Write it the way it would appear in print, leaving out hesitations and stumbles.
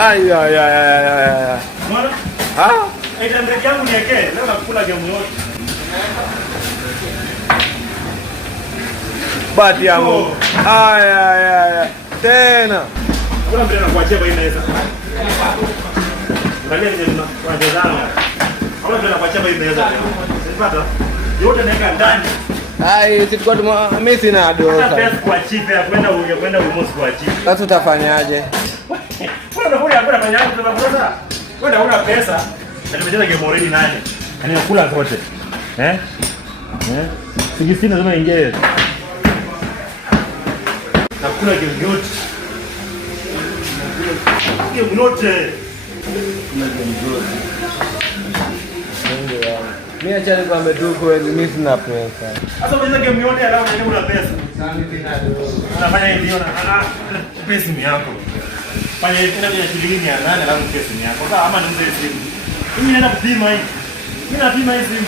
Ay ay ay ay. Unaona? Ah? Aidha mbeki yangu niwekee. Leo nakula game yote. Bati yangu. Ay ay ay. Tena. Kuna mbele na kuachia kwa hii meza. Angalia nje kwa jazana. Hapo mbele na kuachia kwa hii meza. Unapata? Yote naweka ndani. Ai, tulikuwa mimi sina dosa. Hata pesa kwa chipe ya kwenda umosi kwa chipe. Sasa utafanyaje? Wewe unafanya nini kwa brother? Wewe una pesa. Na tumecheza game already nani? Yaani nakula zote. Sijisina lazima ingie. Nakula game yote. Game yote. Mimi acha nikwambie tu kweli mimi sina pesa. Sasa unaweza game yote alafu unajua una pesa. Unafanya hivi na pesa ni yako. Fanya hivi tena bila shilingi ya nani alafu pesa ni yako. Sasa ama ni mzee simu. Mimi naenda kupima hii. Mimi napima hii simu.